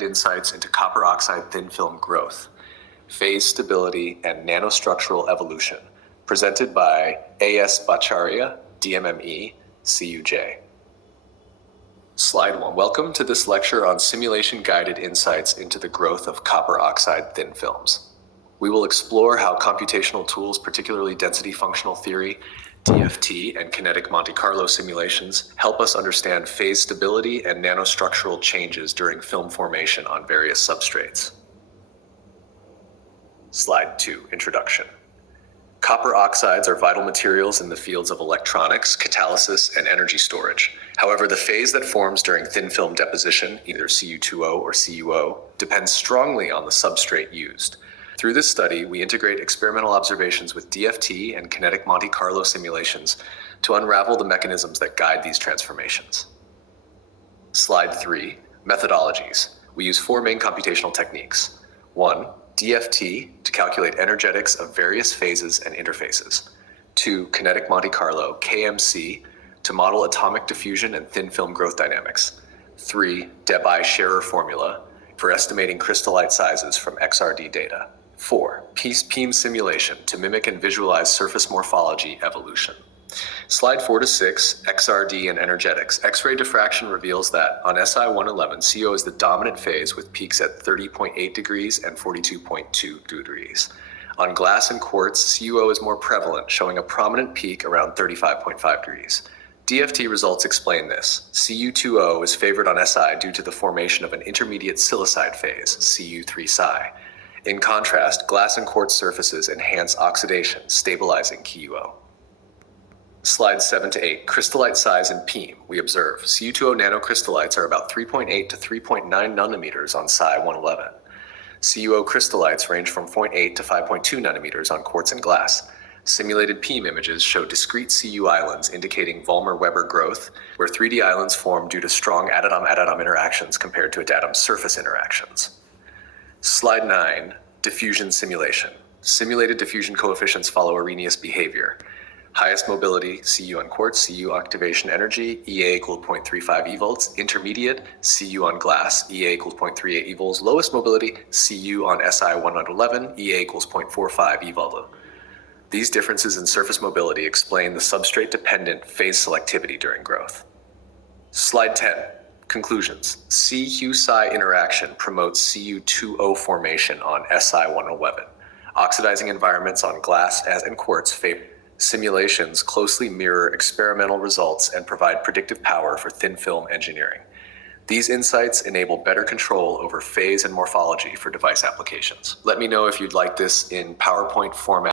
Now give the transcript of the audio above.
insights into copper oxide thin film growth, phase stability, and nanostructural evolution, presented by A.S. Bhattacharya, DMME, CuJ. Slide 1. Welcome to this lecture on simulation-guided insights into the growth of copper oxide thin films. We will explore how computational tools, particularly density functional theory, DFT, and kinetic Monte Carlo simulations, help us understand phase stability and nanostructural changes during film formation on various substrates. Slide 2. Introduction. Copper oxides are vital materials in the fields of electronics, catalysis, and energy storage. However, the phase that forms during thin film deposition, either CuO or CuO, depends strongly on the substrate used. Through this study, we integrate experimental observations with DFT and kinetic Monte Carlo simulations to unravel the mechanisms that guide these transformations. Slide 3. Methodologies. We use 4 main computational techniques. 1. DFT to calculate energetics of various phases and interfaces. 2. Kinetic Monte Carlo, KMC, to model atomic diffusion and thin film growth dynamics. 3. Debye-Scherrer formula for estimating crystallite sizes from XRD data. 4. Piece-beam simulation to mimic and visualize surface morphology evolution. Slide 4 to 6, XRD and energetics. X-ray diffraction reveals that on Si-111, CuO is the dominant phase with peaks at 30.8 degrees and 42.2 degrees. On glass and quartz, CuO is more prevalent, showing a prominent peak around 35.5 degrees. DFT results explain this. Cu2O is favored on Si due to the formation of an intermediate silicide phase, Cu3Sci. In contrast, glass and quartz surfaces enhance oxidation, stabilizing CuO. Slides 7 to 8, crystallite size and PEAM. We observe Cu2O nanocrystallites are about 3.8 to 3.9 nanometers on Si-111. CuO crystallites range from 0.8 to 5.2 nanometers on quartz and glass. Simulated PEAM images show discrete Cu islands indicating Vollmer-Weber growth, where 3D islands form due to strong adatom-adatom interactions compared to adatom surface interactions. Slide 9, diffusion simulation. Simulated diffusion coefficients follow Arrhenius behavior. Highest mobility, Cu on quartz, Cu activation energy, Ea equaled 0.35 evolts. Intermediate, Cu on glass, Ea equals 0.38 evols. Lowest mobility, Cu on Si-111, Ea equals 0.45 evolt. These differences in surface mobility explain the substrate-dependent phase selectivity during growth. Slide 10, conclusions. Cu-Si interaction promotes Cu2O formation on Si-111. Oxidizing environments on glass and quartz favor. Simulations closely mirror experimental results and provide predictive power for thin film engineering. These insights enable better control over phase and morphology for device applications. Let me know if you'd like this in PowerPoint format.